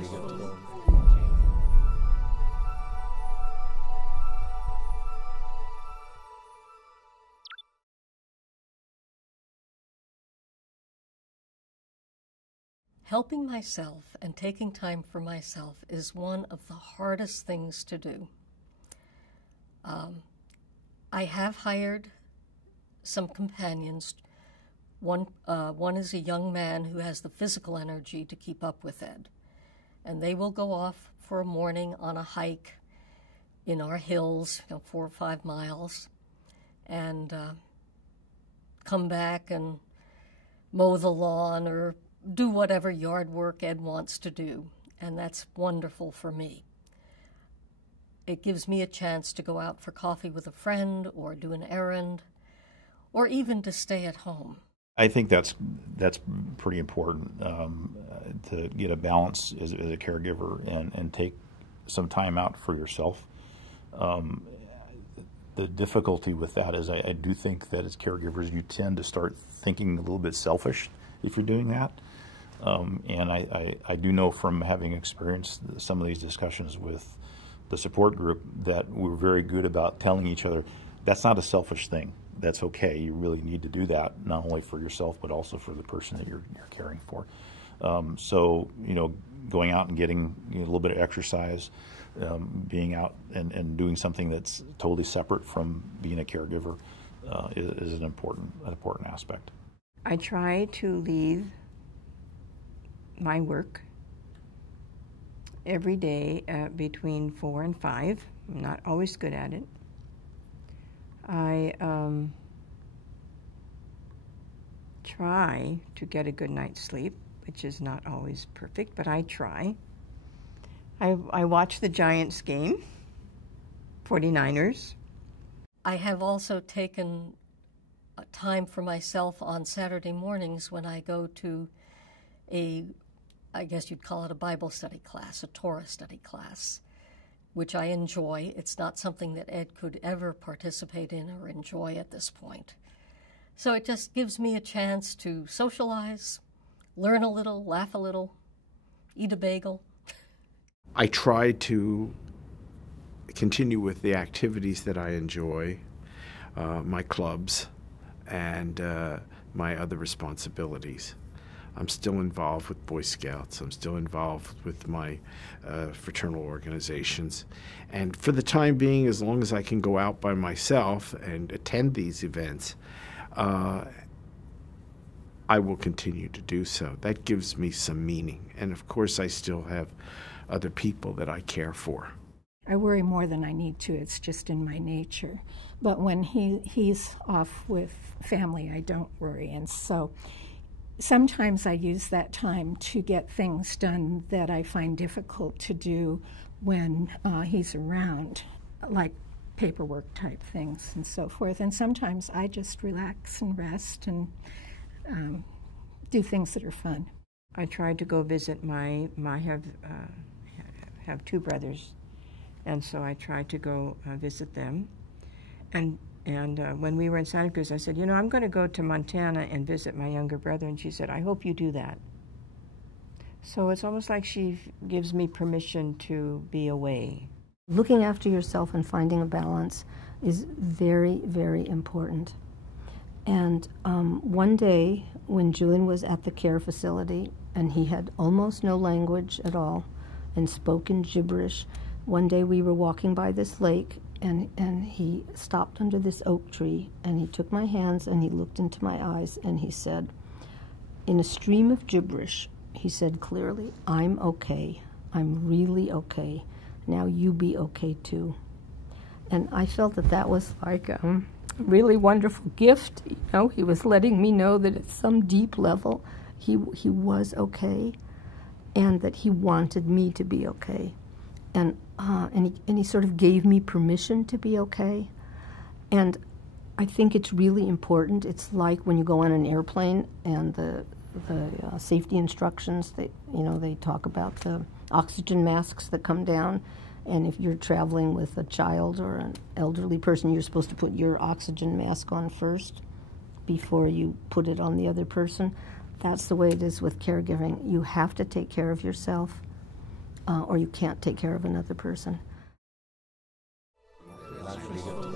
pretty good. Helping myself and taking time for myself is one of the hardest things to do. I have hired some companions. One is a young man who has the physical energy to keep up with Ed. And they will go off for a morning on a hike in our hills, 4 or 5 miles, and come back and mow the lawn or do whatever yard work Ed wants to do. And that's wonderful for me. It gives me a chance to go out for coffee with a friend or do an errand or even to stay at home. I think that's pretty important to get a balance as a caregiver and take some time out for yourself. The difficulty with that is I do think that as caregivers you tend to start thinking a little bit selfish if you're doing that. And I do know from having experienced some of these discussions with the support group that we're very good about telling each other that's not a selfish thing. That's okay. You really need to do that, not only for yourself, but also for the person that you're caring for. So, going out and getting a little bit of exercise, being out and doing something that's totally separate from being a caregiver is an important aspect. I try to leave my work every day between 4 and 5. I'm not always good at it. I try to get a good night's sleep, which is not always perfect, but I try. I watch the Giants game, 49ers. I have also taken time for myself on Saturday mornings when I go to I guess you'd call it a Bible study class, a Torah study class, which I enjoy. It's not something that Ed could ever participate in or enjoy at this point. So it just gives me a chance to socialize, learn a little, laugh a little, eat a bagel. I try to continue with the activities that I enjoy, my clubs, and my other responsibilities. I'm still involved with Boy Scouts. I'm still involved with my fraternal organizations. And for the time being, as long as I can go out by myself and attend these events, I will continue to do so. That gives me some meaning. And of course, I still have other people that I care for. I worry more than I need to. It's just in my nature. But when he's off with family, I don't worry. And so sometimes I use that time to get things done that I find difficult to do when he's around, like paperwork type things and so forth. And sometimes I just relax and rest and do things that are fun. I tried to go visit I have 2 brothers, and so I tried to go visit them. And when we were in Santa Cruz, I said, I'm going to go to Montana and visit my younger brother. And she said, I hope you do that. So it's almost like she gives me permission to be away. Looking after yourself and finding a balance is very, very important. And one day when Julian was at the care facility and he had almost no language at all and spoke in gibberish, one day we were walking by this lake and he stopped under this oak tree and he took my hands and he looked into my eyes and he said, in a stream of gibberish, he said clearly, I'm okay. I'm really okay. Now you be okay too. And I felt that was like a really wonderful gift. He was letting me know that at some deep level he was okay and that he wanted me to be okay. And he sort of gave me permission to be okay. And I think it's really important. It's like when you go on an airplane and the safety instructions, they talk about the oxygen masks that come down. And if you're traveling with a child or an elderly person, you're supposed to put your oxygen mask on first before you put it on the other person. That's the way it is with caregiving. You have to take care of yourself. or you can't take care of another person. Actually